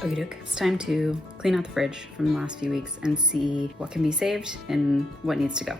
Okie doke. It's time to clean out the fridge from the last few weeks and see what can be saved and what needs to go.